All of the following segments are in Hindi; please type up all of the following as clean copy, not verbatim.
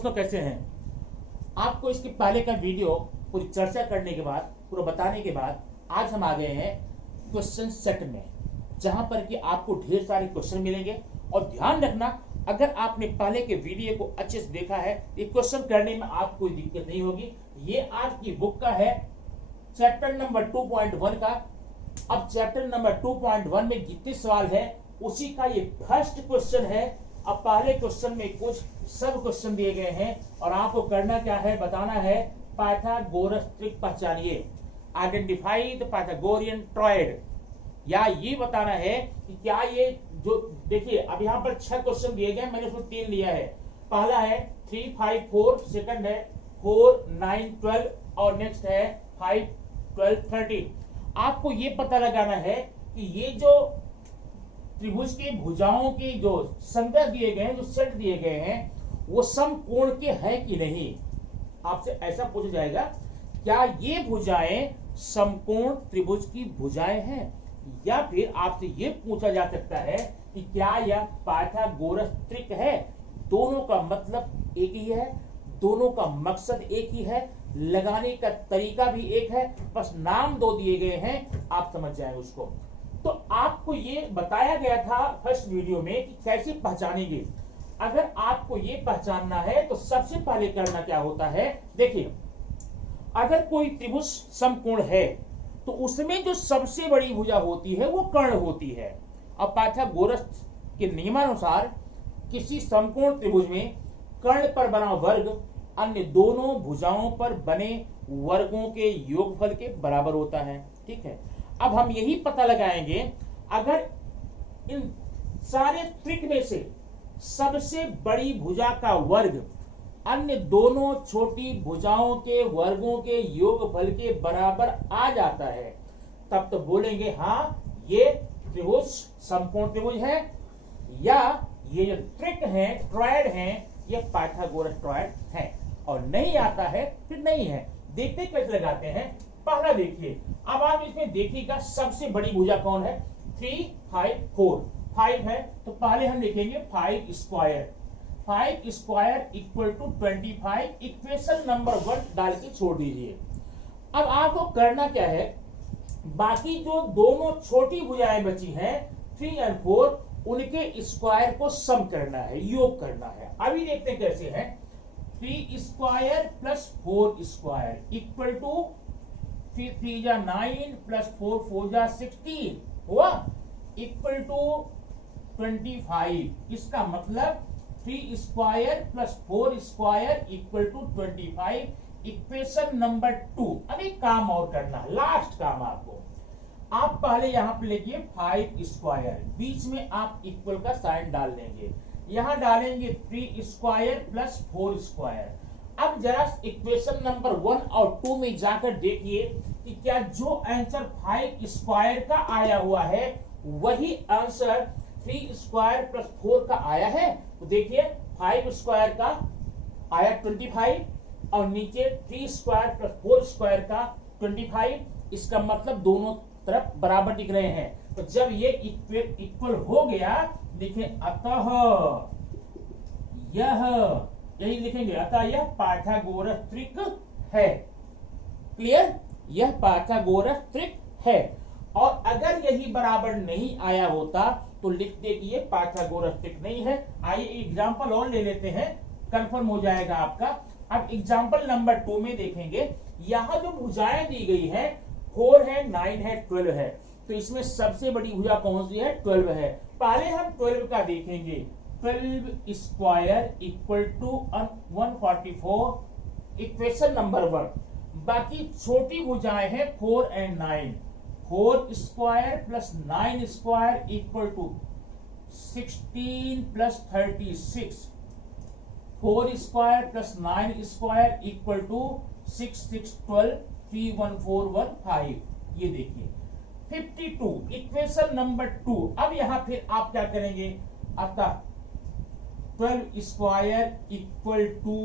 दोस्तों कैसे हैं? आपको इसके पहले का वीडियो पूरी चर्चा करने के बाद, पूरा बताने के बाद आज हम आ गए हैं क्वेश्चन सेट में, जहां पर कि आपको ढेर सारे क्वेश्चन मिलेंगे। और ध्यान रखना, अगर आपने पहले के वीडियो को अच्छे से देखा है, ये क्वेश्चन करने में आपको कोई दिक्कत नहीं होगी। ये आज की बुक का है, चैप्टर नंबर 2.1 का। अब चैप्टर नंबर 2.1 में जितने सवाल है उसी का ये फर्स्ट क्वेश्चन है। अब पहले क्वेश्चन में कुछ सब क्वेश्चन दिए गए हैं और आपको करना क्या है, बताना है पाइथागोरस त्रिक पहचानिए, आइडेंटिफाई द पाइथागोरियन ट्रायड, या ये बताना है कि क्या ये जो देखिए अब यहाँ पर 6 क्वेश्चन दिए गए, मैंने उसमें 3 लिया है। पहला है 3, 5, 4, सेकंड है 4, 9, 12 और नेक्स्ट है 5, 12, 13। आपको ये पता लगाना है कि ये जो त्रिभुज की भुजाओं की जो संख्या दिए गए हैं, जो सेट दिए गए हैं, वो समकोण के हैं कि नहीं। आपसे ऐसा पूछा जाएगा, क्या ये भुजाएं समकोण त्रिभुज की भुजाएं हैं, या फिर आपसे ये पूछा जा सकता है कि क्या यह पाइथागोरस त्रिक है। दोनों का मतलब एक ही है, दोनों का मकसद एक ही है, लगाने का तरीका भी एक है, बस नाम दो दिए गए हैं, आप समझ जाएंगे उसको। तो आपको ये बताया गया था फर्स्ट वीडियो में कि कैसे पहचानेंगे। अगर आपको ये पहचानना है तो सबसे पहले करना क्या होता है, देखिए अगर कोई त्रिभुज समकोण है तो उसमें जो सबसे बड़ी भुजा होती है वो कर्ण होती है। अब पाइथागोरस के नियमानुसार किसी समकोण त्रिभुज में कर्ण पर बना वर्ग अन्य दोनों भुजाओं पर बने वर्गों के योगफल के बराबर होता है। ठीक है, अब हम यही पता लगाएंगे, अगर इन सारे त्रिक में से सबसे बड़ी भुजा का वर्ग अन्य दोनों छोटी भुजाओं के वर्गों के योगफल के बराबर आ जाता है, तब तो बोलेंगे हाँ ये त्रिभुज समकोण त्रिभुज है, या ये जो त्रिक है, ट्रायड है, ये पाइथागोरस ट्रायड है। और नहीं आता है फिर नहीं है। देखते कैसे लगाते हैं। पहला देखिए, अब आप इसमें देखिएगा सबसे बड़ी भुजा कौन है, 3, 5, 4, 5 है, तो पहले हम लिखेंगे 5 square. 5 square equal to 25, equation number 1 डाल के छोड़ दीजिए। अब आपको करना क्या है, बाकी जो दोनों छोटी भुजाएं बची हैं 3 और 4, उनके स्क्वायर को सम करना है, योग करना है। अभी देखते हैं कैसे है। 3 square plus 4 square equal to 3 जा 9 प्लस 4 जा 16 हुआ, इक्वल टू 25। इसका मतलब 3 square plus 4 square equal to 25, equation number 2। अब एक काम और करना है, लास्ट काम आपको। आप पहले यहां पे लिखिए 5 स्क्वायर, बीच में आप इक्वल का साइन डाल देंगे, यहां डालेंगे 3 स्क्वायर प्लस 4 स्क्वायर। अब जरा इक्वेशन नंबर 1 और 2 में जाकर देखिए कि क्या जो आंसर 5 स्क्वायर का आया हुआ है वही आंसर 3 स्क्वायर प्लस 4 का आया है। तो देखिए 5 स्क्वायर का आया 25 और नीचे 3 स्क्वायर प्लस 4 स्क्वायर का 25। इसका मतलब दोनों तरफ बराबर दिख रहे हैं। तो जब ये इक्वल हो गया, देखिए अतः यह, यही लिखेंगे, अतः यह पाइथागोरस त्रिक है। क्लियर, यह पाइथागोरस त्रिक है। और अगर यही बराबर नहीं आया होता तो लिख दे कि ये पाइथागोरस त्रिक नहीं है। आइए एग्जांपल और ले लेते हैं, कंफर्म हो जाएगा आपका। अब एग्जांपल नंबर 2 में देखेंगे, यहां जो भुजाएं दी गई है 4 है, 9 है, 12 है, तो इसमें सबसे बड़ी भुजा कौन सी है, 12 है। पहले हम 12 का देखेंगे, 12 square equal to 144, equation number 1। बाकी छोटी भुजाएं हैं 4 and 9, 4 square plus 9 square equal to 16 प्लस 36, 4 square plus 9 square equal to 6, 6, 12, 3, 1, 4, 1, 5। ये देखिए 52, इक्वेशन नंबर 2। अब यहां फिर आप क्या करेंगे, अतः 12 square equal to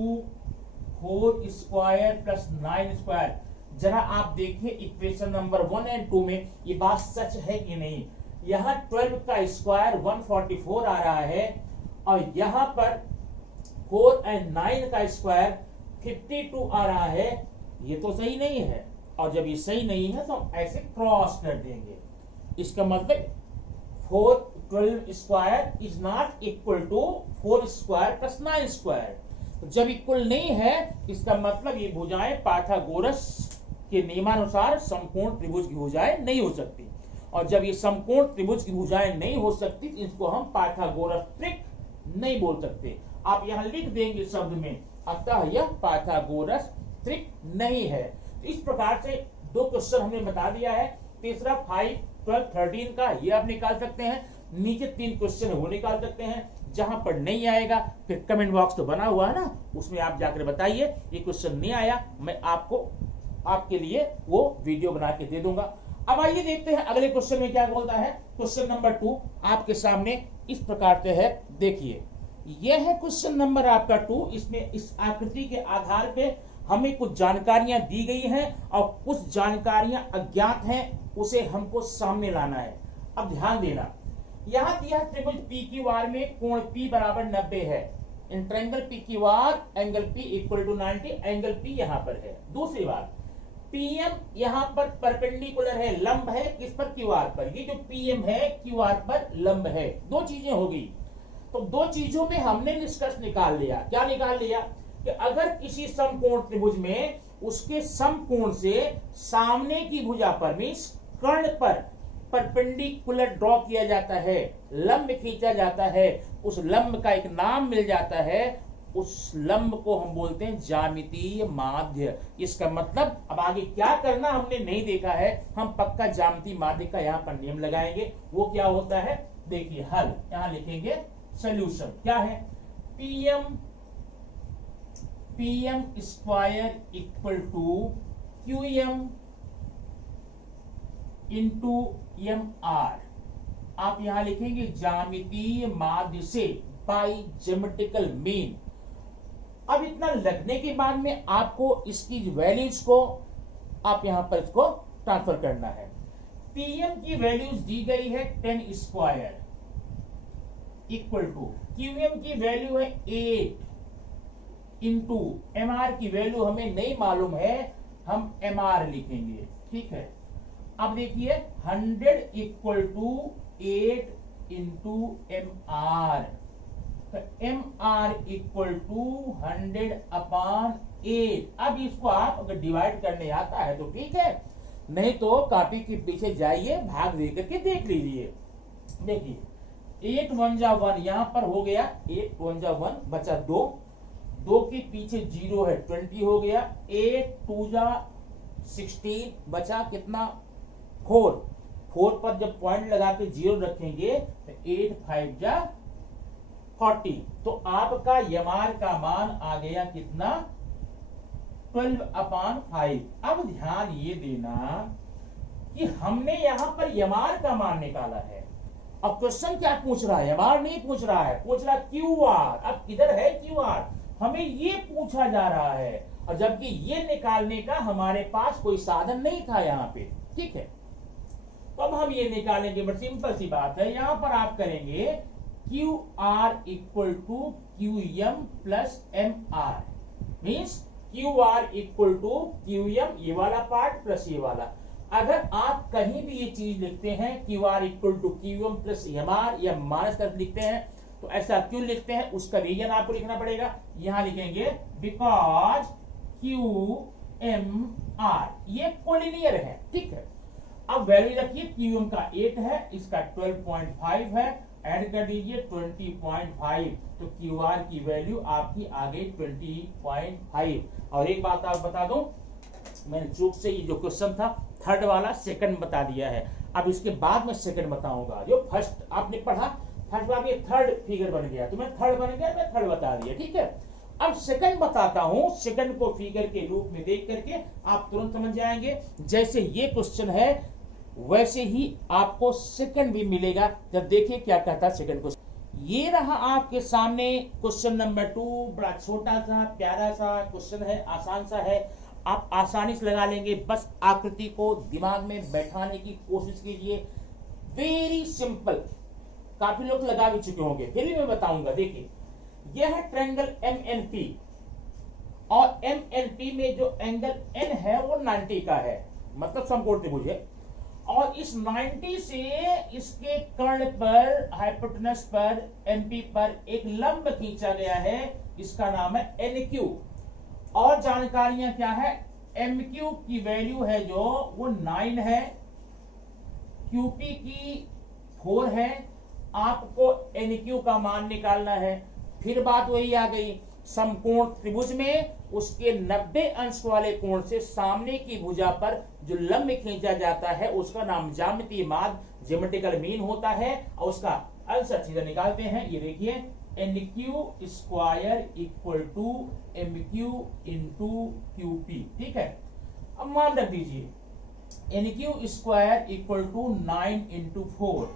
4 square plus 9 square. जरा आप देखिए इक्वेशन नंबर 1 एंड 2 में ये बात सच है कि नहीं। यहाँ 12 का स्क्वायर 144 आ रहा है और यहाँ पर 4 एंड 9 का स्क्वायर 52 आ रहा है, ये तो सही नहीं है। और जब ये सही नहीं है तो हम ऐसे क्रॉस कर देंगे। इसका मतलब 412 square is not equal to 4 square plus 9 square. तो जब इक्वल नहीं है इसका मतलब ये भुजाएं पाइथागोरस के नियमानुसार समकोण त्रिभुज की भुजाएं नहीं हो सकती। और जब ये समकोण त्रिभुज की भुजाएं नहीं हो सकती तो इसको हम पाइथागोरस ट्रिक नहीं बोल सकते। आप यहां लिख देंगे शब्द में, अतः यह पाइथागोरस ट्रिक नहीं है। तो इस प्रकार से दो क्वेश्चन हमने बता दिया है। तीसरा 5, 12, 13 का ये आप निकाल सकते हैं। नीचे 3 क्वेश्चन है वो निकाल सकते हैं। जहां पर नहीं आएगा फिर कमेंट बॉक्स तो बना हुआ है ना, उसमें आप जाकर बताइए ये क्वेश्चन नहीं आया, मैं आपके लिए वो वीडियो बना के दे दूंगा। अब आइए देखते हैं अगले क्वेश्चन में क्या बोलता है। क्वेश्चन नंबर 2 आपके सामने इस प्रकार से है, देखिए यह है क्वेश्चन नंबर आपका 2। इसमें इस आकृति के आधार पे हमें कुछ जानकारियां दी गई हैं और कुछ जानकारियां अज्ञात हैं, उसे हमको सामने लाना है। अब ध्यान देना, यहां दिया त्रिभुज पी क्यू आर में कोण P बराबर 90 है। In triangle P Q R angle P equal to 90, angle P यहां पर है। दूसरी बात, PM यहां पर परपेंडिकुलर है, लंब है किस पर, क्यू आर पर। ये जो PM है क्यू आर पर लंब है। दो चीजें हो गई। तो दो चीजों में हमने निष्कर्ष निकाल लिया। क्या निकाल लिया कि अगर किसी समकोण त्रिभुज में उसके समकोण से सामने की भुजा पर मींस कर्ण पर परपेंडिकुलर ड्रॉ किया जाता है, लंब खींचा जाता है, उस लंब का एक नाम मिल जाता है, उस लंब को हम बोलते हैं ज्यामितीय माध्य। इसका मतलब अब आगे क्या करना हमने नहीं देखा है, हम पक्का ज्यामितीय माध्य का यहाँ पर नियम लगाएंगे। वो क्या होता है देखिए, हल यहां लिखेंगे, सॉल्यूशन क्या है, PM square equal to QM into MR। आप यहां लिखेंगे ज्यामितीय माध्य से, बाय ज्योमेट्रिकल मीन। अब इतना लगने के बाद में आपको इसकी वैल्यूज को आप यहां पर इसको ट्रांसफर करना है। पीएम की वैल्यूज दी गई है 10 स्क्वायर इक्वल टू QM की वैल्यू है 8 इंटू MR की वैल्यू हमें नहीं मालूम है, हम MR लिखेंगे, ठीक है। अब देखिए 100 इक्वल टू 8 इंटू MR, तो MR इक्वल टू 100 अपॉन 8। अब इसको आप अगर डिवाइड करने आता है तो ठीक है, नहीं तो कॉपी के पीछे जाइए, भाग दे करके देख लीजिए। देखिए 8 1 जा 1 यहां पर हो गया, 8 1 जा 1 बचा 2, 2 के पीछे 0 है 20 हो गया, 8 2 जा 16 बचा कितना 4, 4 पर जब पॉइंट लगा के 0 रखेंगे तो 8 5 जा 40। तो आपका यमार का मान आ गया कितना 12 अपॉन 5। अब ध्यान ये देना कि हमने यहां पर यमार का मान निकाला है। अब क्वेश्चन क्या पूछ रहा है, यमार नहीं पूछ रहा है, पूछ रहा क्यू आर। अब किधर है क्यू आर, हमें ये पूछा जा रहा है, और जबकि ये निकालने का हमारे पास कोई साधन नहीं था यहाँ पे, ठीक है। तो अब हम ये निकालेंगे, बट सिंपल सी बात है, यहां पर आप करेंगे Q R equal to QM plus MR, means Q R equal to QM ये वाला पार्ट प्लस ये वाला। अगर आप कहीं भी ये चीज लिखते हैं Q R equal to QM plus MR या माइनस करके लिखते हैं तो ऐसा क्यों लिखते हैं, उसका रीजन आपको लिखना पड़ेगा। यहां लिखेंगे बिकॉज QMR ये कोलिनियर है, ठीक है। अब वैल्यू रखिए, QM का 8 है, इसका 12.5 है, ऐड कर दीजिए 20.5, तो QR की वैल्यू आपकी आ गई 20.5। और एक बात आप बता दूं, मैंने चूक से ये जो क्वेश्चन था थर्ड वाला सेकंड बता दिया है। अब इसके बाद मैं सेकंड बताऊंगा। जो फर्स्ट आपने पढ़ा, फर्स्ट बार ये थर्ड फिगर बन गया, तो मैं थर्ड बन गया, मैं थर्ड बता दिया, ठीक है। अब सेकंड बताता हूं, सेकंड को फिगर के रूप में देख करके आप तुरंत समझ जाएंगे। जैसे ये क्वेश्चन है वैसे ही आपको सेकंड भी मिलेगा। जब देखिए क्या कहता है सेकंड क्वेश्चन। ये रहा आपके सामने क्वेश्चन नंबर 2। बड़ा छोटा सा प्यारा सा क्वेश्चन है, आसान सा है, आप आसानी से लगा लेंगे। बस आकृति को दिमाग में बैठाने की कोशिश कीजिए, वेरी सिंपल। काफी लोग लगा भी चुके होंगे, फिर भी मैं बताऊंगा। देखिए यह है ट्रायंगल MNP, और MNP में जो एंगल N है वो 90 का है, मतलब समकोण त्रिभुज है। और इस 90 से इसके कर्ण पर, हाइपोटेनस पर, MP पर एक लंब खींचा गया है, इसका नाम है NQ। और जानकारियां क्या है, MQ की वैल्यू है जो वो 9 है, QP की 4 है, आपको NQ का मान निकालना है। फिर बात वही आ गई, समकोण त्रिभुज में उसके 90 अंश वाले कोण से सामने की भुजा पर जो लंब खींचा जाता है उसका नाम ज्यामितीय माध्य, ज्योमेट्रिकल मीन होता है, और उसका आंसर सीधा निकालते हैं। ये देखिए NQ square equal to MQ into QP, ठीक है। अब मान रख दीजिए NQ square equal to 9 into 4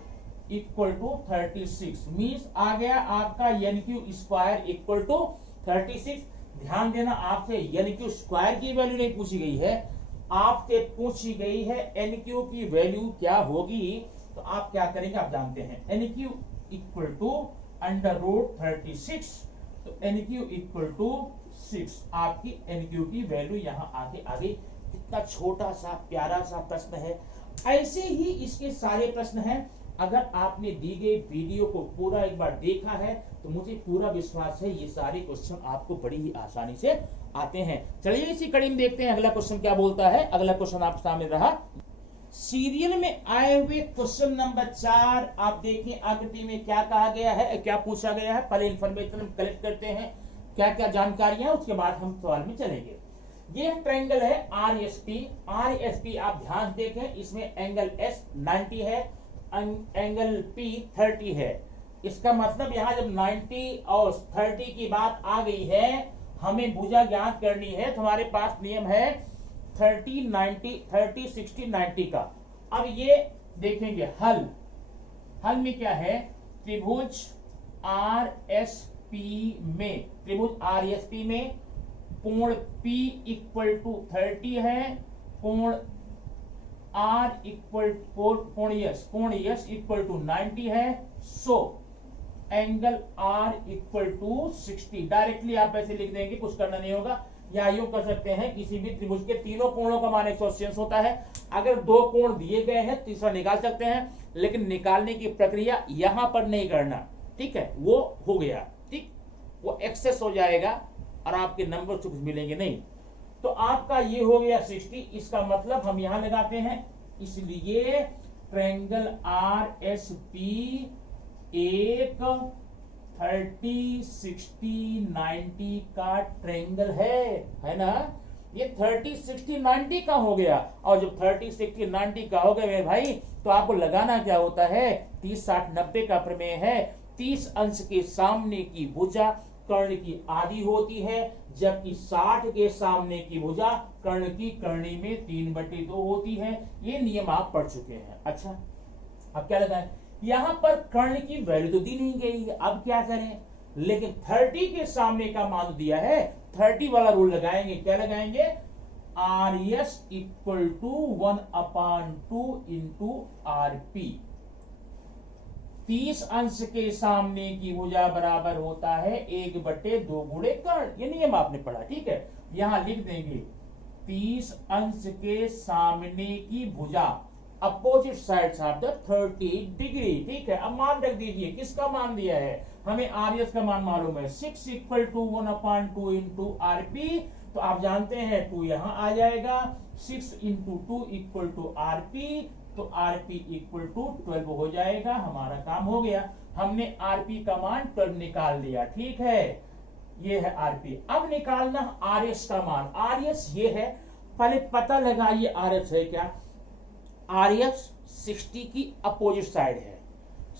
equal to 36, means आ गया आपका NQ स्क्वायर इक्वल टू 36। ध्यान देना, आपसे NQ स्क्वायर की वैल्यू नहीं पूछी गई है, आपसे पूछी गई है NQ की वैल्यू क्या होगी। तो आप क्या करेंगे, आप जानते हैं NQ equal to under root 36, तो NQ इक्वल टू 6, आपकी NQ की वैल्यू यहां आगे आ गई। कितना छोटा सा प्यारा सा प्रश्न है। ऐसे ही इसके सारे प्रश्न हैं। अगर आपने दी गई वीडियो को पूरा एक बार देखा है तो मुझे पूरा विश्वास है ये सारे क्वेश्चन आपको बड़ी ही आसानी से आते हैं। चलिए इसी कड़ी में देखते हैं अगला क्वेश्चन क्या बोलता है। अगला क्वेश्चन आपके सामने रहा, सीरियल में आए हुए क्वेश्चन नंबर 4। आप देखिए आकृति में क्या कहा गया है, क्या पूछा गया है। पहले इंफॉर्मेशन हम कलेक्ट करते हैं, क्या क्या जानकारियां, उसके बाद हम सवाल में चलेंगे। ये ट्रायंगल है RSP आप ध्यान देखें, इसमें एंगल S 90 है, एंगल P 30 है। इसका मतलब यहां जब 90 और 30 की बात आ गई है, हमें भुजा ज्ञात करनी है, तो हमारे पास नियम है 30 90 30 60 90 का। अब ये देखेंगे हल में क्या है, त्रिभुज RSP में कोण P इक्वल टू 30 है, कोण R इक्वल कोण यस इक्वल टू 90 है, so angle R equal to 60। Directly आप ऐसे लिख देंगे, कुछ करना नहीं होगा। या यूं कर सकते हैं, किसी भी त्रिभुज के तीनों कोणों का मान 180 होता है। अगर दो कोण दिए गए हैं तीसरा निकाल सकते हैं, लेकिन निकालने की प्रक्रिया यहां पर नहीं करना, ठीक है, वो हो गया, ठीक, वो एक्सेस हो जाएगा और आपके नंबर कुछ मिलेंगे नहीं। तो आपका ये हो गया 60, इसका मतलब हम यहां लगाते हैं, इसलिए ट्रायंगल RSP एक 30 60 90 का ट्रायंगल है ना। ये 30 60 90 का हो गया, और जब 30 60 90 का हो गया मेरे भाई, तो आपको लगाना क्या होता है, 30 60 90 का प्रमेय है। 30 अंश के सामने की भुजा कर्ण की आधी होती है, जबकि 60 के सामने की भुजा कर्ण की करनी में 3/2 होती है। ये नियम आप पढ़ चुके हैं। अच्छा, अब क्या लगाएं, यहां पर कर्ण की वैल्यू तो दी नहीं गई है, अब क्या करें, लेकिन 30 के सामने का मान दिया है, 30 वाला रूल लगाएंगे। क्या लगाएंगे, RS equal to 1/2 into RP। 30 अंश के सामने की भुजा बराबर होता है 1/2 गुणे कर्ण। ये नियम आपने पढ़ा, ठीक है। यहां लिख देंगे 30 अंश के सामने की भुजा, opposite sides of the 30 degree, ठीक है। अब मान रख दीजिए, किसका मान दिया है, हमें RS का मान मालूम है, 6 इक्वल टू 1/2 इंटू RP। तो आप जानते हैं 2 यहां आ जाएगा, 6 इंटू 2 इक्वल टू RP, तो RP इक्वल टू 12 हो जाएगा। हमारा काम हो गया, हमने RP का मान 12 निकाल लिया, ठीक है। ये है RP। अब निकालना RS का मान। RS ये है, पहले पता लगाइए RS है क्या। RS 60 की अपोजिट साइड है,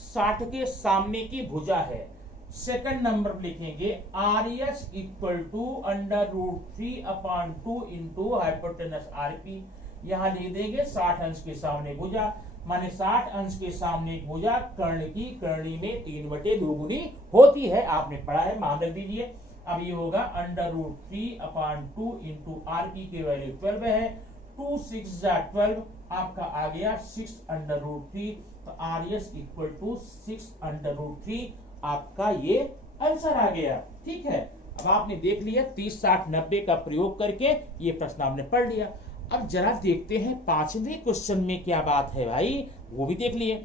60 के सामने की भुजा है। सेकंड नंबर लिखेंगे RS equal to √3/2 into hypotenuse RP। यहां लिख देंगे 60 अंश के सामने भुजा, माने 60 अंश के सामने भुजा कर्ण की करनी में 3/2 गुनी होती है, आपने पढ़ा है, मान रख दीजिए। अब ये होगा √3/2 इंटू RP की वैल्यू 12 है, 2 6 12, आपका आ गया 6√3। तो RS इक्वल टू 6√3 आपका ये आंसर आ गया। ठीक है, अब आपने देख लिया 30, 60, 90 का प्रयोग करके ये प्रश्न आपने पढ़ लिया। अब जरा देखते हैं पांचवें क्वेश्चन में क्या बात है भाई, वो भी देख लिए।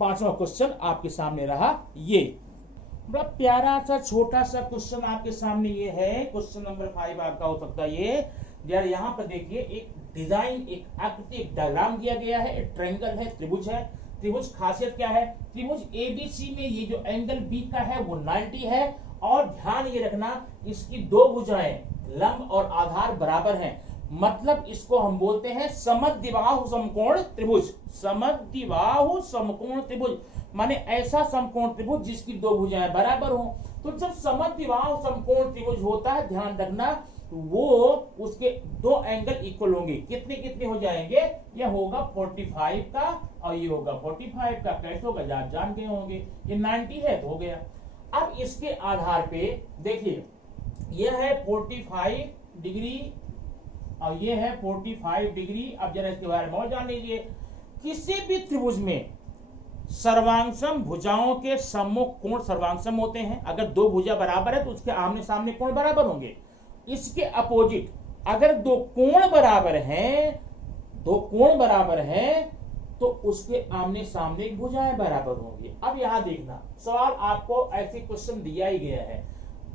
पांचवा क्वेश्चन आपके सामने रहा ये, बड़ा प्यारा सा छोटा सा क्वेश्चन आपके सामने ये है। क्वेश्चन नंबर 5 आपका हो सकता है ये। यार यहाँ पर देखिए एक डिजाइन, एक आकृति, एक डायग्राम दिया गया है, एक ट्रायंगल है, त्रिभुज है। त्रिभुज खासियत क्या है, त्रिभुज एबीसी में ये जो एंगल बी का है वो 90 है, और ध्यान ये रखना इसकी दो भुजाएं लंब और आधार बराबर हैं, मतलब इसको हम बोलते हैं समद्विबाहु समकोण त्रिभुज। समद्विबाहु समकोण त्रिभुज माने ऐसा समकोण त्रिभुज जिसकी दो भुजाएं बराबर हो। तो जब समद्विबाहु समकोण त्रिभुज होता है, ध्यान रखना वो उसके दो एंगल इक्वल होंगे। कितने कितने हो जाएंगे, यह होगा 45 का और ये होगा 45 का। कैसे होगा आप जान गए होंगे, ये 90 है तो हो गया। अब इसके आधार पे देखिए यह है 45 डिग्री और ये है 45 डिग्री। अब जरा इसके बारे में और जान लीजिए, किसी भी त्रिभुज में सर्वांगसम भुजाओं के सम्मुख कोण सर्वांगसम होते हैं। अगर दो भुजा बराबर है तो उसके आमने सामने कोण बराबर होंगे। इसके अपोजिट अगर दो कोण बराबर हैं, दो कोण बराबर हैं तो उसके आमने सामने भुजाएं बराबर होंगी। अब यहां देखना सवाल आपको ऐसे क्वेश्चन दिया ही गया है,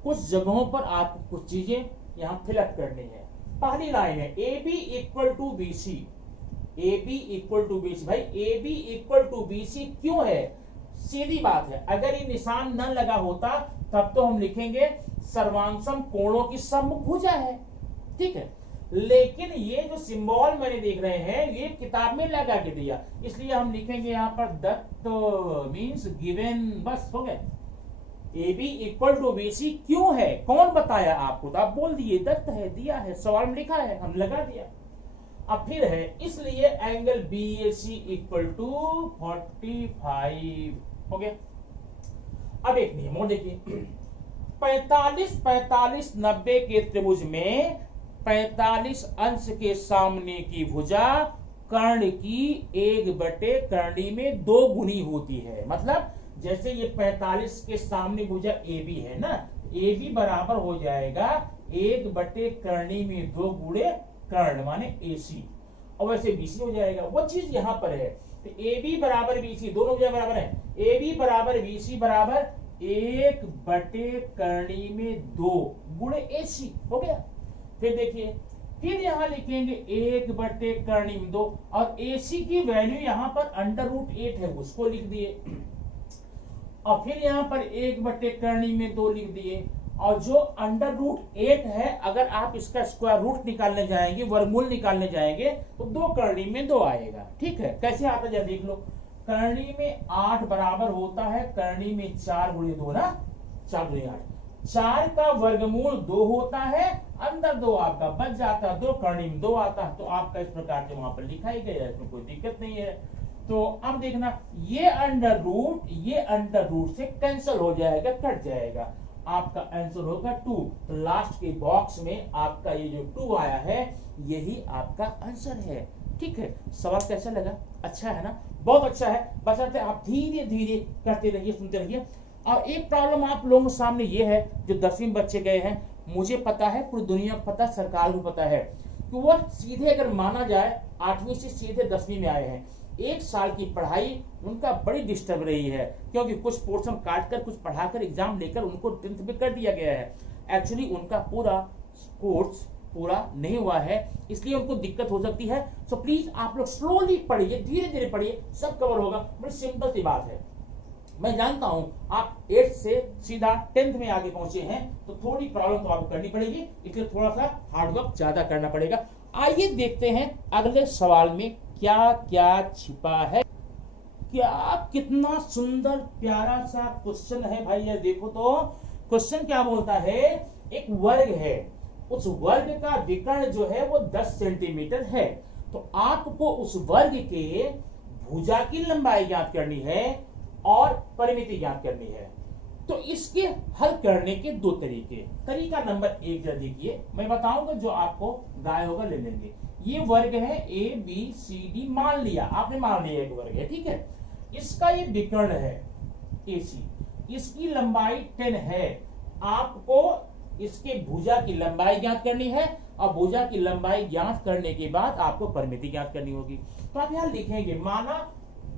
कुछ जगहों पर आपको कुछ चीजें यहां फिलअप करनी है। पहली लाइन है A B equal to B C. A B equal to B C, भाई A B equal to B C क्यों है, सीधी बात है। अगर ये निशान न लगा होता तब तो हम लिखेंगे सर्वांगसम कोणों की सम्मुख भुजा है, ठीक है। लेकिन ये जो सिंबल मैंने देख रहे हैं ये किताब में लगा के दिया, इसलिए हम लिखेंगे यहाँ पर दत्त मींस गिवन, बस हो गया। A B equal to B C क्यों है, कौन बताया आपको, तो आप बोल दिए दत्त है, दिया है, सवाल में लिखा है, हम लगा दिया। अब फिर है इसलिए angle B A C equal to 45 हो गया। अब एक नियम और देखिए, 45 45 90 के त्रिभुज में 45 अंश के सामने की भुजा कर्ण की 1 करणी में 2 गुनी होती है। मतलब जैसे ये 45 के सामने भुजा ए बी है ना, ए बी बराबर हो जाएगा 1 करणी में 2 गुणे कर्ण माने ए सी, और वैसे बी सी हो जाएगा। वो चीज यहां पर है, तो ए बी बराबर बी सी, दोनों भुजा बराबर है, ए बी बराबर बी सी बराबर 1 करणी में 2 गुणे ए सी हो गया। फिर देखिए, फिर यहां लिखेंगे 1 करणी में 2, और ए सी की वैल्यू यहां पर √8 है, उसको लिख दिए। और फिर यहां पर 1 करणी में 2 लिख दिए, और जो √8 है अगर आप इसका स्क्वायर रूट निकालने जाएंगे, वर्गमूल निकालने जाएंगे तो 2 करणी में 2 आएगा। ठीक है, कैसे आता है देख लो, करणी में 8 बराबर होता है करणी में 4 गुणे 2 ना, 4 गुणे 8, 4 का वर्गमूल 2 होता है, अंदर 2 आपका बच जाता है, 2 करणी में 2 आता है, तो आपका इस प्रकार से वहां पर लिखा ही गया है, इसमें कोई दिक्कत नहीं है। तो अब देखना ये अंडर रूट से कैंसिल हो जाएगा, कट जाएगा, आपका आंसर होगा 2। तो लास्ट के बॉक्स में आपका ये जो 2 आया है यही आपका आंसर है। ठीक है, सवाल कैसा लगा, अच्छा है ना, बहुत अच्छा है। बस आप धीरे धीरे करते रहिए, सुनते रहिए। और एक प्रॉब्लम आप लोगों के सामने ये है, जो 10वीं बच्चे गए हैं, मुझे पता है, पूरी दुनिया को पता, सरकार को पता है कि वो सीधे अगर माना जाए 8वीं से सीधे 10वीं में आए हैं। 1 साल की पढ़ाई उनका बड़ी डिस्टर्ब रही है, क्योंकि कुछ पोर्शन काट कर, कुछ पढ़ाकर, एग्जाम लेकर उनको 10th में कर दिया गया है। एक्चुअली उनका पूरा कोर्स पूरा नहीं हुआ है, इसलिए उनको दिक्कत हो सकती है। सो प्लीज आप लोग स्लोली पढ़िए, धीरे धीरे पढ़िए, सब कवर होगा। बड़ी सिंपल सी बात है, मैं जानता हूं आप 8th से सीधा 10th में आगे पहुंचे हैं, तो थोड़ी प्रॉब्लम तो आपको करनी पड़ेगी, इसलिए थोड़ा सा हार्डवर्क ज्यादा करना पड़ेगा। आइए देखते हैं अगले सवाल में क्या क्या छिपा है। क्या कितना सुंदर प्यारा सा क्वेश्चन है भाई, ये देखो तो क्वेश्चन क्या बोलता है, एक वर्ग है, उस वर्ग का विकर्ण जो है वो 10 सेंटीमीटर है, तो आपको उस वर्ग के भुजा की लंबाई ज्ञात करनी है और परिमिति ज्ञात करनी है। तो इसके हल करने के 2 तरीके। तरीका नंबर 1 जरा देखिए, मैं बताऊंगा, जो आपको गाय होगा ले लेंगे। ये वर्ग है ए बी सी डी, मान लिया आपने, मान लिया एक वर्ग है, ठीक है। इसका ये विकर्ण है ए सी, इसकी लंबाई 10 है, आपको इसके भुजा की लंबाई ज्ञात करनी है और भुजा की लंबाई ज्ञात करने के बाद आपको परिमिति ज्ञात करनी होगी। तो आप यहां लिखेंगे, माना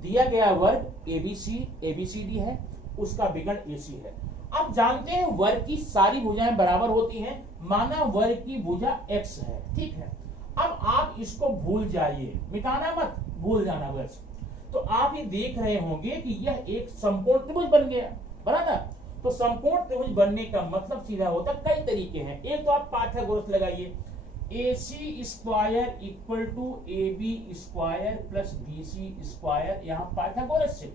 दिया गया वर्ग एबीसीडी है, उसका विकर्ण एसी है। आप जानते हैं वर्ग की सारी भुजाएं बराबर होती हैं, माना वर्ग की भुजा एक्स है, ठीक है। अब आप इसको भूल जाइए, मिटाना मत, भूल जाना बस। तो आप ये देख रहे होंगे कि यह एक समकोण त्रिभुज बन गया, बराबर। तो समकोण त्रिभुज बनने का मतलब सीधा होता है, कई तरीके हैं। एक तो आप पाइथागोरस लगाइए, AC square equal to AB square plus BC square, यहां पाइथागोरस से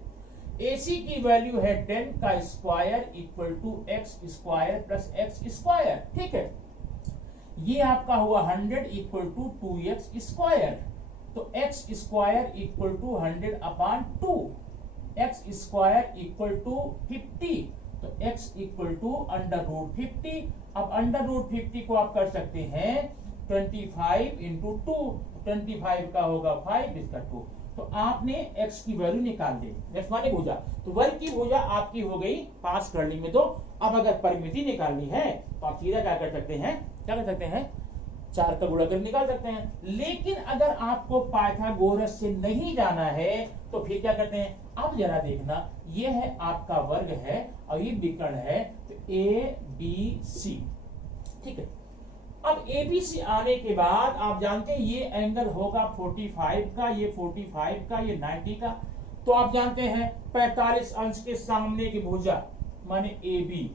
AC की वैल्यू है 10 का square equal to x square plus x square, ठीक है। ये आपका हुआ 100 इक्वल टू 2x स्क्वायर, तो x square equal to 100 upon 2, x square equal to 50, तो x equal to under root 50। अब अंडर रूट 50 को आप कर सकते हैं 25 इंटू 2, 25 का होगा 5, इसका 2, तो आपने x की वैल्यू निकाल दी, x माने भुजा। तो वर्ग की भुजा आपकी हो गई पास करने में। तो अब अगर परिमिति निकालनी है तो आप सीधा क्या कर सकते हैं, क्या कर सकते हैं, 4 का गुणा कर निकाल सकते हैं। लेकिन अगर आपको पाइथागोरस से नहीं जाना है तो फिर क्या करते हैं, अब जरा देखना, ये है आपका वर्ग है और ये विकर्ण है, तो ABC, ठीक है। अब ABC आने के बाद आप जानते हैं ये एंगल होगा 45 का, ये 45 का, ये 90 का। तो आप जानते हैं 45 अंश के सामने की भुजा माने AB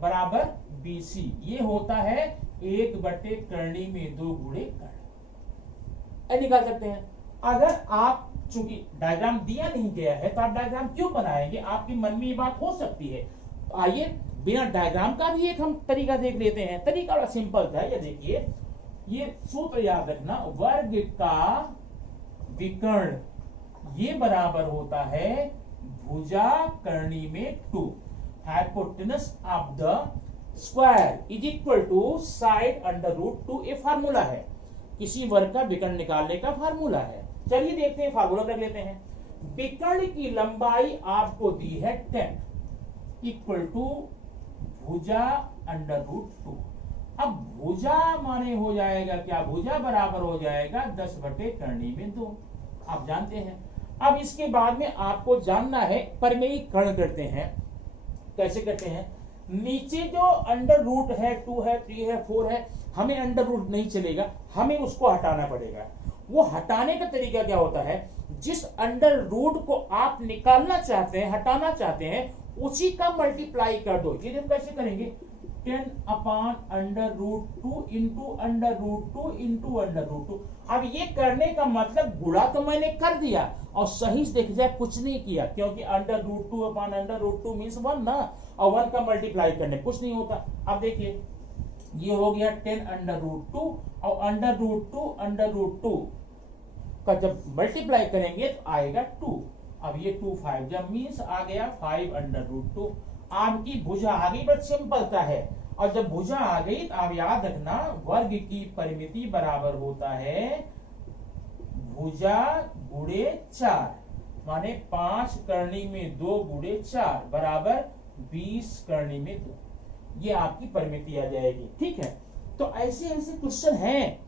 बराबर BC, ये होता है 1 बटे करनी में 2 गुणे कर्ण, निकाल सकते हैं। अगर आप चूंकि डायग्राम दिया नहीं गया है तो आप डायग्राम क्यों बनाएंगे, आपके मन में ये बात हो सकती है। तो आइए बिना डायग्राम का भी एक हम तरीका देख लेते हैं। तरीका बड़ा सिंपल था, ये देखिए, ये सूत्र याद रखना, वर्ग का विकर्ण ये बराबर होता है भुजा करनी में 2, hypotenuse of the square is equal to side under root 2। ये फार्मूला है, किसी वर्ग का विकर्ण निकालने का फार्मूला है। चलिए देखते हैं, फार्मूला रख लेते हैं। विकर्ण की लंबाई आपको दी है 10 इक्वल टू भुजा अंडर रूट 2। अब भुजा माने हो जाएगा क्या, भुजा बराबर हो जाएगा 10 बटे करनी में 2, आप जानते हैं। अब इसके बाद में आपको जानना है परिमेयीकरण करते हैं, कैसे करते हैं। नीचे जो अंडर रूट है 2 है 3 है 4 है, हमें अंडर रूट नहीं चलेगा, हमें उसको हटाना पड़ेगा। वो हटाने का तरीका क्या होता है, जिस अंडर रूट को आप निकालना चाहते हैं, हटाना चाहते हैं, उसी का मल्टीप्लाई कर दो। ये हम कैसे करेंगे, 10 upon under root 2 into under root 2 into under root 2। अब ये करने का मतलब गुणा तो मैंने कर दिया और सही से देख जाए कुछ नहीं किया, क्योंकि under root 2 upon under root 2 means 1 ना, और 1 का मल्टीप्लाई करने कुछ नहीं होता। अब देखिए ये हो गया 10 अंडर रूट 2 और अंडर रूट 2 अंडर रूट 2 का जब मल्टीप्लाई करेंगे तो आएगा 2। अब ये 2 5 जब मीन्स आ गया 5 अंडर रूट 2। आपकी भुजा आ गई, बट सिंपलता है। और जब भुजा आ गई तो आप याद रखना वर्ग की परिमिति बराबर होता है भुजा गुणे 4, माने 5 करनी में 2 गुणे 4 बराबर 20 करनी में 2, ये आपकी परिमिति आ जाएगी, ठीक है। तो ऐसे ऐसे क्वेश्चन हैं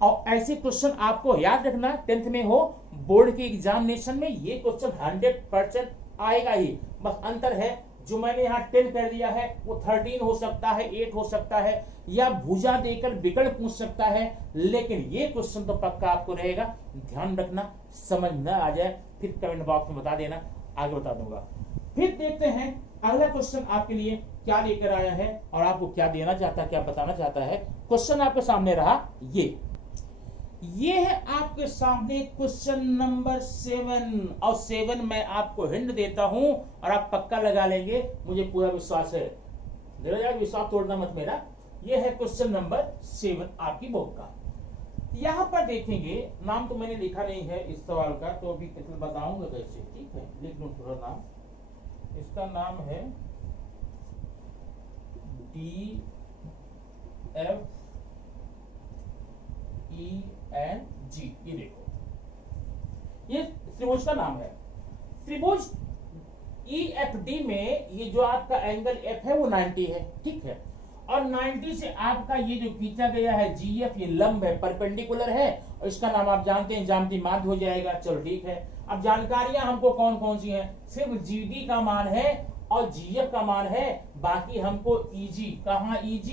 और ऐसे क्वेश्चन आपको याद रखना, 10th में हो, बोर्ड के एग्जामिनेशन में ये क्वेश्चन 100% आएगा ही। बस अंतर है, जो मैंने यहाँ 10 कर दिया है वो 13 हो सकता है, 8 हो सकता है, या भुजा देकर विकर्ण पूछ सकता है, लेकिन ये क्वेश्चन तो पक्का आपको रहेगा। ध्यान रखना, समझ न आ जाए फिर कमेंट बॉक्स में बता देना, आगे बता दूंगा। फिर देखते हैं अगला क्वेश्चन आपके लिए क्या लेकर आया है और आपको क्या देना चाहता है, क्या बताना चाहता है। क्वेश्चन आपके सामने रहा ये है आपके सामने क्वेश्चन नंबर 7, और 7 मैं आपको हिंट देता हूं और आप पक्का लगा लेंगे, मुझे पूरा विश्वास है। विश्वास तोड़ना मत मेरा। ये है क्वेश्चन नंबर 7 आपकी बुक का। यहां पर देखेंगे, नाम तो मैंने लिखा नहीं है इस सवाल का, तो अभी बताऊंगा कैसे, ठीक है, लिख लूं थोड़ा नाम। इसका नाम है DFENG। ये देखो, ये त्रिभुज का नाम है। त्रिभुज EFD में ये जो आपका एंगल F है वो 90 है, ठीक है। और 90 से आपका ये जो खींचा गया है GF, ये लंब है, परपेंडिकुलर है, और इसका नाम आप जानते हैं ज्यामितीय माध्य हो जाएगा। चलो ठीक है। अब जानकारियां हमको कौन कौन सी हैं? सिर्फ GD का मान है और GF का मान है, बाकी हमको EG, कहां EG,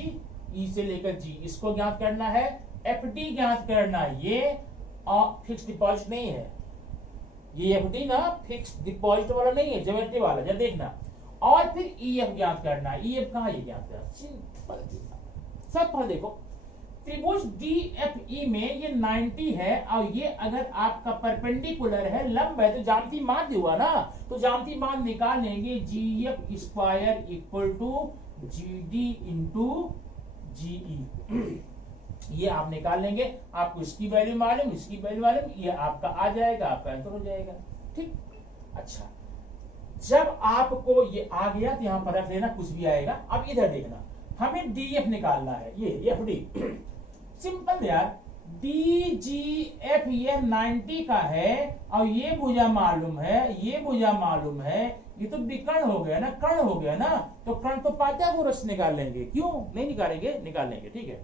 E से लेकर G, इसको ज्ञात करना है। FD ज्ञात करना, ये और फिक्स डिपॉजिट नहीं है, ये FD ना फिक्स डिपॉजिट वाला नहीं है, ज्योमेट्री वाला, जरा देखना। और फिर EF ज्ञात करना, EF कहां, ये ज्ञात करना, सिंपल सब पढ़ देखो। त्रिभुज DFE में ये 90 है, और ये अगर आपका परपेंडिकुलर है, लंब है, तो ज्यामितीय माध्य हुआ ना, तो ज्यामितीय माध्य निकाल लेंगे, GF square equal to GD into GE, ये आप निकाल लेंगे। आपको इसकी वैल्यू मालूम, इसकी वैल्यू मालूम, ये आपका आ जाएगा, आपका आंसर हो जाएगा, ठीक। अच्छा, जब आपको ये आ गया तो यहां पर रख लेना, कुछ भी आएगा। अब इधर देखना, हमें DF निकालना है, ये FD सिंपल यार। DGF ये 90 का है, और ये भुजा मालूम है, ये भुजा मालूम है, ये तो विकर्ण हो गया ना, कर्ण हो गया ना, तो कर्ण तो पाइथागोरस निकाल लेंगे, क्यों नहीं निकालेंगे, निकाल लेंगे, ठीक है।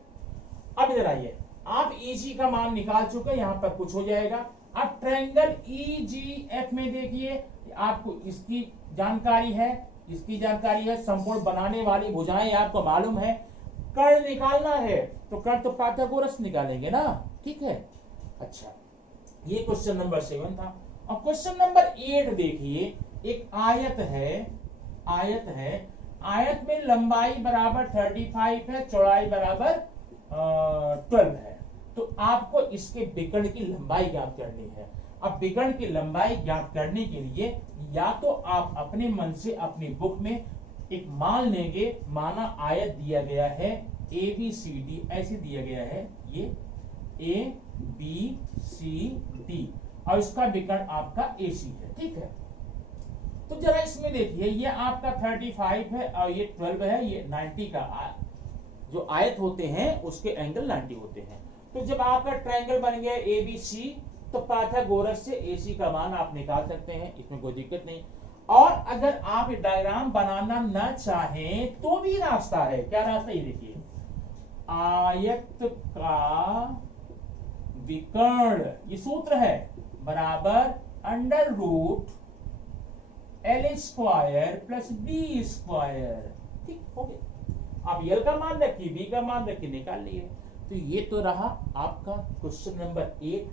अब इधर आइए, आप EG का मान निकाल चुके, यहां पर कुछ हो जाएगा। अब ट्रायंगल EGF में देखिए, आपको इसकी जानकारी है, इसकी जानकारी है, संपूर्ण बनाने वाली भुजाएं आपको मालूम है। कर्ण निकालना है तो कर्ण तो पाइथागोरस निकालेंगे ना, ठीक है। अच्छा, ये क्वेश्चन नंबर 7 था। और क्वेश्चन नंबर 8 देखिए, एक आयत है, आयत है, आयत में लंबाई बराबर 35 है, चौड़ाई बराबर 12 है। तो आपको इसके विकर्ण की लंबाई ज्ञात करनी है। अब विकर्ण की लंबाई ज्ञात करने के लिए या तो आप अपने मन से अपनी बुक में एक मान लेंगे, माना आयत दिया गया है ABCD, ऐसे दिया गया है, ये ABCD, और इसका विकर्ण आपका AC है, ठीक है। तो जरा इसमें देखिए, ये आपका 35 है और ये 12 है, ये 90 का जो आयत होते हैं उसके एंगल 90 होते हैं। तो जब आपका ट्रायंगल बन गया ABC, तो पाइथागोरस से AC का मान आप निकाल सकते हैं, इसमें कोई दिक्कत नहीं। और अगर आप डायग्राम बनाना न चाहें तो भी रास्ता है। क्या रास्ता, ये देखिए, आयत का विकर्ण, ये सूत्र है, बराबर under root L square plus B square, ठीक हो गया। आप L का मान रखिए, B का मान रखिए, निकाल लिए। तो ये तो रहा आपका क्वेश्चन नंबर 8।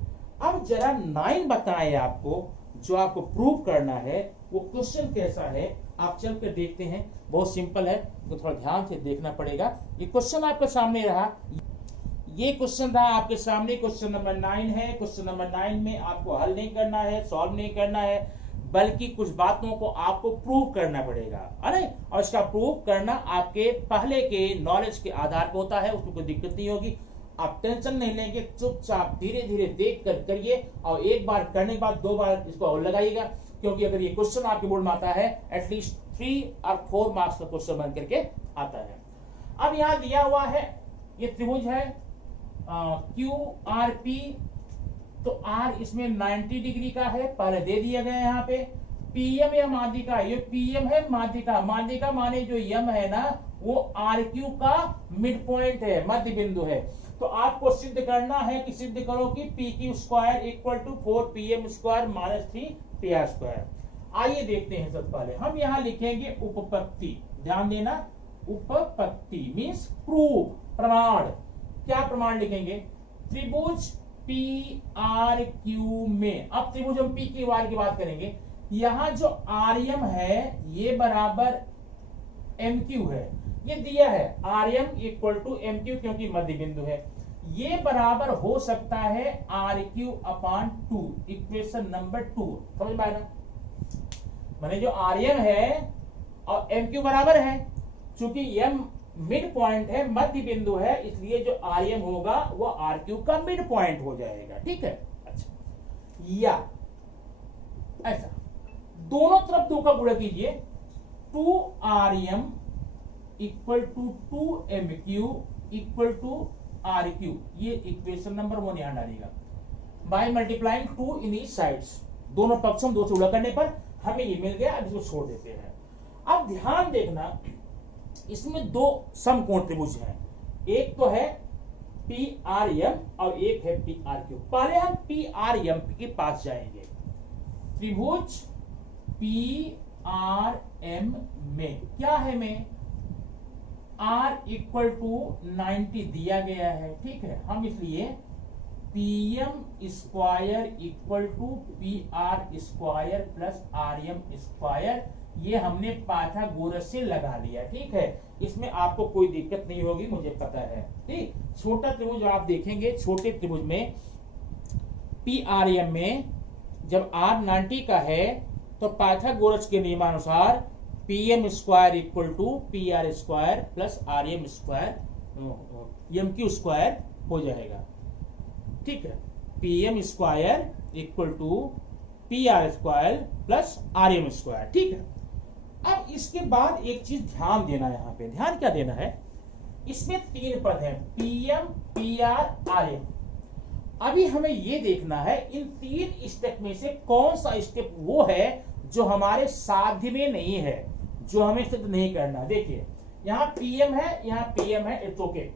अब जरा 9 बताएं आपको, जो आपको प्रूव करना है वो क्वेश्चन कैसा है, आप चल कर देखते हैं। बहुत सिंपल है, तो थोड़ा ध्यान से देखना पड़ेगा। ये क्वेश्चन आपके सामने रहा, ये क्वेश्चन रहा आपके सामने, क्वेश्चन नंबर 9 है। क्वेश्चन नंबर 9 में आपको हल नहीं करना है, सॉल्व नहीं करना है, बल्कि कुछ बातों को आपको प्रूव करना पड़ेगा, अरे। और इसका प्रूव करना आपके पहले के नॉलेज के आधार पर होता है, उसमें कोई दिक्कत नहीं होगी। आप टेंशन नहीं लेंगे, चुपचाप धीरे धीरे देख कर करिए, और एक बार करने के बाद 2 बार इसको और लगाइएगा, क्योंकि अगर ये क्वेश्चन आपके बोर्ड में आता है, एटलीस्ट 3 और 4 मार्क्स का क्वेश्चन बन करके आता है। अब यहां दिया हुआ है, ये त्रिभुज है QRP, तो R इसमें 90 डिग्री का है, पहले दे दिया गया है यहाँ पे। PM या माध्यिका, ये PM है, माध्यिका, माध्यिका माने जो यम है ना, वो RQ का मिड पॉइंट है, मध्य बिंदु है। तो आपको सिद्ध करना है कि सिद्ध करो कि PQ square equal to 4PM square minus 3PR square. आइए देखते हैं। सबसे पहले हम यहाँ लिखेंगे उपपत्ति, ध्यान देना, उपपत्ति मीन्स प्रूफ, प्रमाण। क्या प्रमाण लिखेंगे? त्रिभुज PRQ में, अब त्रिभुज हम PQR की बात करेंगे, यहां जो RM है ये बराबर MQ है, ये दिया है RM इक्वल टू MQ, क्योंकि मध्य बिंदु है। ये बराबर हो सकता है RQ अपॉन 2, इक्वेशन नंबर 2, समझ में आया ना? माने जो RM है और MQ बराबर है, चूंकि M मिड पॉइंट है, मध्य बिंदु है, इसलिए जो RM होगा वो RQ का मिड पॉइंट हो जाएगा, ठीक है। अच्छा, या ऐसा दोनों तरफ 2 का गुणा कीजिए, 2RM equal to 2MQ equal to RQ, ये इक्वेशन नंबर 1 यहां डालिएगा। By multiplying 2 in each sides, दोनों पक्षों 2 से गुणा करने पर हमें ये मिल गया, अब इसको छोड़ देते हैं। अब ध्यान देखना, इसमें दो समकोण त्रिभुज हैं, एक तो है PRM और एक है PRQ। पहले हम PRM के पास जाएंगे। त्रिभुज PRM में क्या है, में R इक्वल टू 90 दिया गया है, ठीक है। हम इसलिए PM square equal to PR square plus RM square, ये हमने पाइथागोरस से लगा लिया, ठीक है। इसमें आपको कोई दिक्कत नहीं होगी, मुझे पता है, ठीक। छोटा त्रिभुज आप देखेंगे, छोटे त्रिभुज में PRM में जब R 90 का है तो पाइथागोरस के नियमानुसार PM square equal to PR square plus RM square MQ square हो जाएगा, ठीक है। PM square equal to PR square plus RM square, ठीक है। अब इसके बाद एक चीज ध्यान देना है, यहाँ पे ध्यान क्या देना है, इसमें तीन पद हैं, PM PR RM। अभी हमें ये देखना है इन तीन स्टेप में से कौन सा स्टेप वो है जो हमारे साध्य में नहीं है, जो हमें सिद्ध नहीं करना। देखिए यहाँ PM है, यहाँ PM है, इट्स ओके।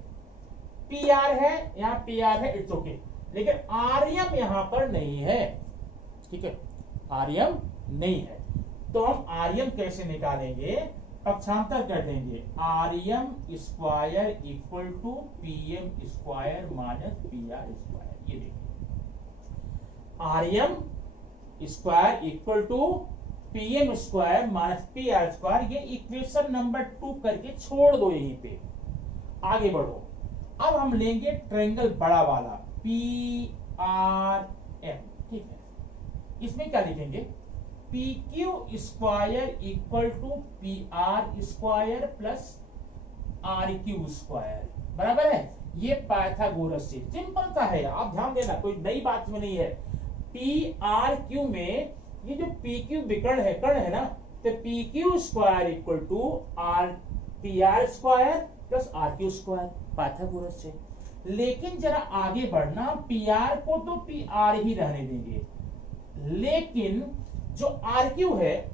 PR है, यहाँ PR है, इट्स ओके। लेकिन RM यहाँ पर नहीं है, ठीक है, RM नहीं है। तो हम RM कैसे निकालेंगे, पक्षांतर कर देंगे, RM square equal to PM square minus PR square. ये देखिए RM square equal to PM square minus PR square, ये इक्वेशन नंबर 2 करके छोड़ दो, यहीं पे आगे बढ़ो। अब हम लेंगे ट्रायंगल बड़ा वाला PRM, ठीक है। इसमें क्या लिखेंगे, PQ square equal to PR square plus RQ square, बराबर है। ये पाइथागोरस से सिंपल सा है, आप ध्यान देना, कोई नई बात में नहीं है। PRQ में ये जो PQ विकर्ण है, कर्ण है ना, तो PQ square equal to PR square plus RQ square, Pythagoras से। लेकिन जरा आगे बढ़ना, PR को तो PR ही रहने देंगे, लेकिन जो RQ है,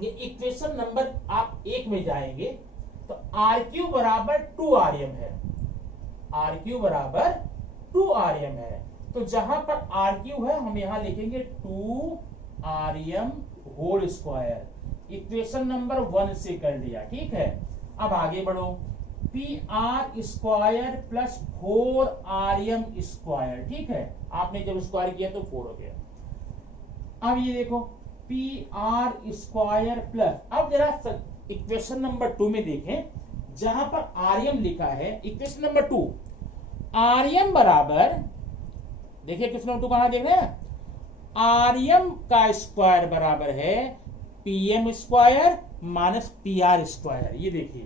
ये इक्वेशन नंबर आप 1 में जाएंगे तो RQ बराबर 2RM है, RQ बराबर 2RM है। तो जहां पर RQ है हम यहां लिखेंगे 2RM whole square, equation number 1 से कर लिया, ठीक है। अब आगे बढ़ो, PR square plus 4RM square, ठीक है। आपने जब स्क्वायर किया तो 4 हो गया। अब ये देखो PR स्क्वायर प्लस, अब जरा इक्वेशन नंबर 2 में देखें, जहां पर RM लिखा है, इक्वेशन नंबर 2 RM बराबर, देखिए इक्वेशन नंबर 2 कहां देख रहे हैं, RM का स्क्वायर बराबर है PM square minus PR square. ये देखिए,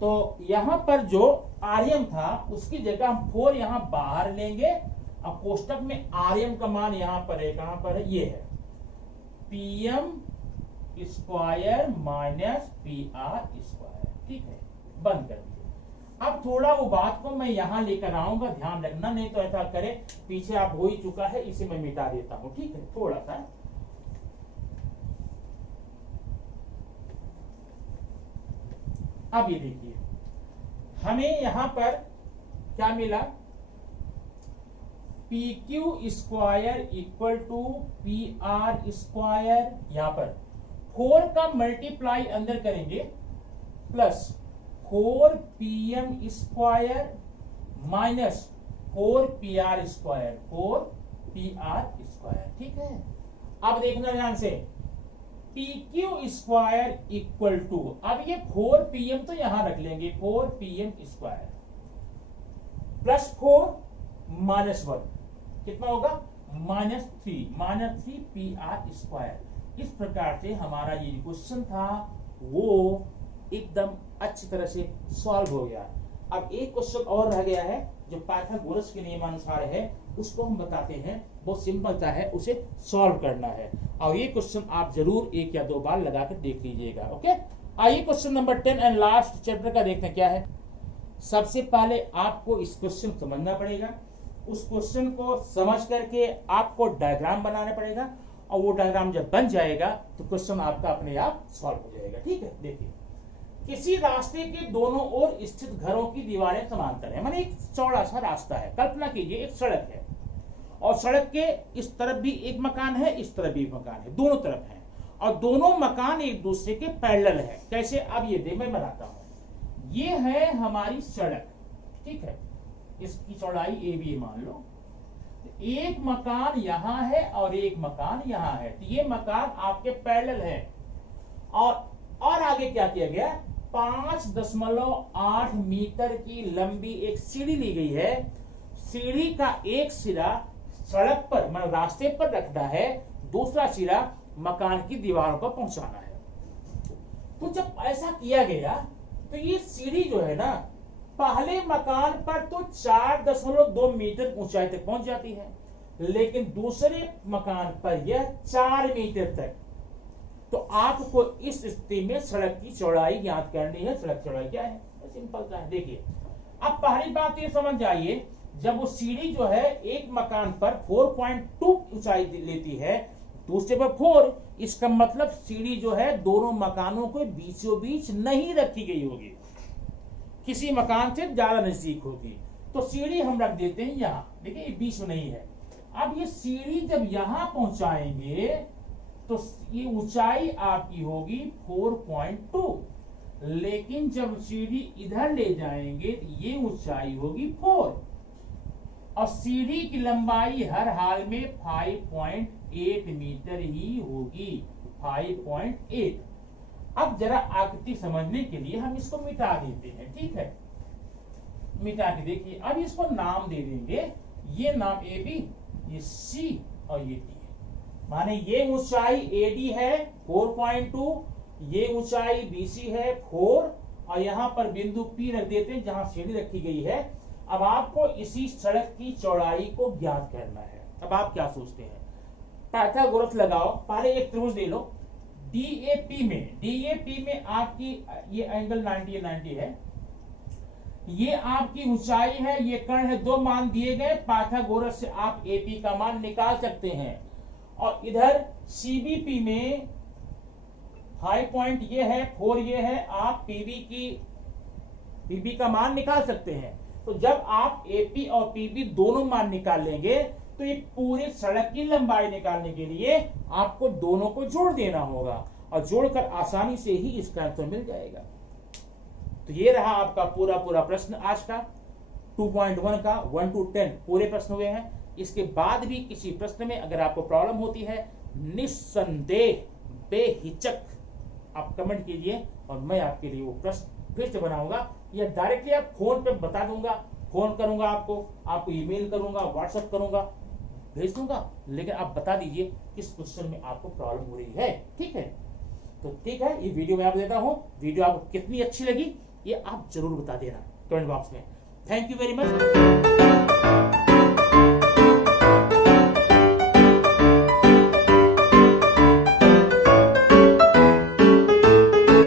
तो यहां पर जो RM था उसकी जगह हम 4 यहां बाहर लेंगे। अब कोष्टक में RM का मान यहां पर है, कहां पर है, ये है PM square minus PR square, ठीक है, बंद कर दिया। अब थोड़ा वो बात को मैं यहां लेकर आऊंगा, ध्यान रखना, नहीं तो ऐसा करे, पीछे आप हो ही चुका है, इसे मैं मिटा देता हूं, ठीक है। थोड़ा सा अब ये देखिए, हमें यहां पर क्या मिला, PQ square equal to PR square, यहां पर 4 का मल्टीप्लाई अंदर करेंगे plus 4PM square minus 4PR square, 4PR square, ठीक है। अब देखना ध्यान से, PQ स्क्वायर इक्वल टू, अब ये 4PM तो यहां रख लेंगे, 4PM स्क्वायर प्लस 4 माइनस 1, कितना होगा, -3 PR स्क्वायर। इस प्रकार से हमारा ये क्वेश्चन था वो एकदम अच्छी तरह से सॉल्व हो गया। अब एक क्वेश्चन और रह गया है जो पाइथागोरस के नियमानुसार है, उसको हम बताते हैं, बहुत सिंपल सा है, उसे सॉल्व करना है। और ये क्वेश्चन आप जरूर 1 या 2 बार लगाकर देख लीजिएगा, ओके। आइए question number 10 and last chapter का देखते हैं क्या है। सबसे पहले आपको इस क्वेश्चन समझना पड़ेगा, उस क्वेश्चन को समझ करके आपको डायग्राम बनाना पड़ेगा, और वो डायग्राम जब बन जाएगा तो क्वेश्चन आपका अपने आप सॉल्व हो जाएगा। ठीक है, देखिए किसी रास्ते के दोनों ओर स्थित घरों की दीवारें समांतर है, माने एक चौड़ा सा रास्ता है। कल्पना कीजिए एक सड़क है और सड़क के इस तरफ भी एक मकान है, इस तरफ भी एक मकान है, दोनों तरफ है और दोनों मकान एक दूसरे के पैरेलल है। कैसे? अब ये देख मैं बनाता हूं। ये है हमारी सड़क, ठीक है, इसकी चौड़ाई ए बी मान लो। एक मकान यहां है और एक मकान यहां है, तो ये मकान आपके पैरेलल है। और आगे क्या किया गया, 5.8 मीटर की लंबी एक सीढ़ी ली गई है। सीढ़ी का एक सिरा सड़क पर मतलब रास्ते पर रखना है, दूसरा सिरा मकान की दीवारों पर पहुंचाना है। तो जब ऐसा किया गया तो ये सीढ़ी जो है ना, पहले मकान पर तो 4.2 मीटर ऊंचाई तक पहुंच जाती है, लेकिन दूसरे मकान पर यह 4 मीटर तक। तो आपको इस स्थिति में सड़क की चौड़ाई ज्ञात करनी है। सड़क चौड़ाई क्या है? सिंपल सा है, देखिए। अब पहली बात ये समझ जाइए, जब वो सीढ़ी जो है एक मकान पर 4.2 ऊंचाई लेती है, दूसरे पर 4, इसका मतलब सीढ़ी जो है दोनों मकानों के बीचों बीच नहीं रखी गई होगी, किसी मकान से ज्यादा नजदीक होगी। तो सीढ़ी हम रख देते हैं यहां, देखिए बीच में नहीं है। अब ये सीढ़ी जब यहां पहुंचाएंगे तो ये ऊंचाई आपकी होगी 4.2, लेकिन जब सीढ़ी इधर ले जाएंगे तो ये ऊंचाई होगी 4 और सीढ़ी की लंबाई हर हाल में 5.8 मीटर ही होगी, 5.8। अब जरा आकृति समझने के लिए हम इसको मिटा देते हैं, ठीक है, मिटा के देखिए। अब इसको नाम दे देंगे, ये नाम ए बी, ये सी और ये डी है। माने ये ऊंचाई एडी है 4.2, ये ऊंचाई बीसी है 4 और यहां पर बिंदु पी रख देते हैं जहां सीढ़ी रखी गई है। अब आपको इसी सड़क की चौड़ाई को ज्ञात करना है। अब आप क्या सोचते हैं? पाइथागोरस लगाओ, पहले एक त्रिभुज ले लो। डीएपी में आपकी ये एंगल 90 है, ये आपकी ऊंचाई है, ये कोण है, 2 मान दिए गए। पाइथागोरस से आप एपी का मान निकाल सकते हैं। और इधर सीबीपी में 5 पॉइंट ये है, 4 ये है, आप पीबी का मान निकाल सकते हैं। तो जब आप एपी और पीबी दोनों मान निकाल लेंगे तो ये पूरी सड़क की लंबाई निकालने के लिए आपको दोनों को जोड़ देना होगा और जोड़कर आसानी से ही इसका आंसर मिल जाएगा। तो ये रहा आपका पूरा प्रश्न आज का 2.1 का 1 to 10 पूरे प्रश्न हुए हैं। इसके बाद भी किसी प्रश्न में अगर आपको प्रॉब्लम होती है, निस्संदेह बेहिचक आप कमेंट कीजिए और मैं आपके लिए वो प्रश्न फिर से बनाऊंगा या डायरेक्टली आप फोन पे बता दूंगा, फोन करूंगा आपको ईमेल करूंगा, व्हाट्सएप करूंगा, भेज दूंगा। लेकिन आप बता दीजिए किस क्वेश्चन में आपको प्रॉब्लम हो रही है, ठीक है? तो ठीक है, ये वीडियो मैं आपको देता हूं। वीडियो आपको कितनी अच्छी लगी ये आप जरूर बता देना कमेंट बॉक्स में। Thank you very much.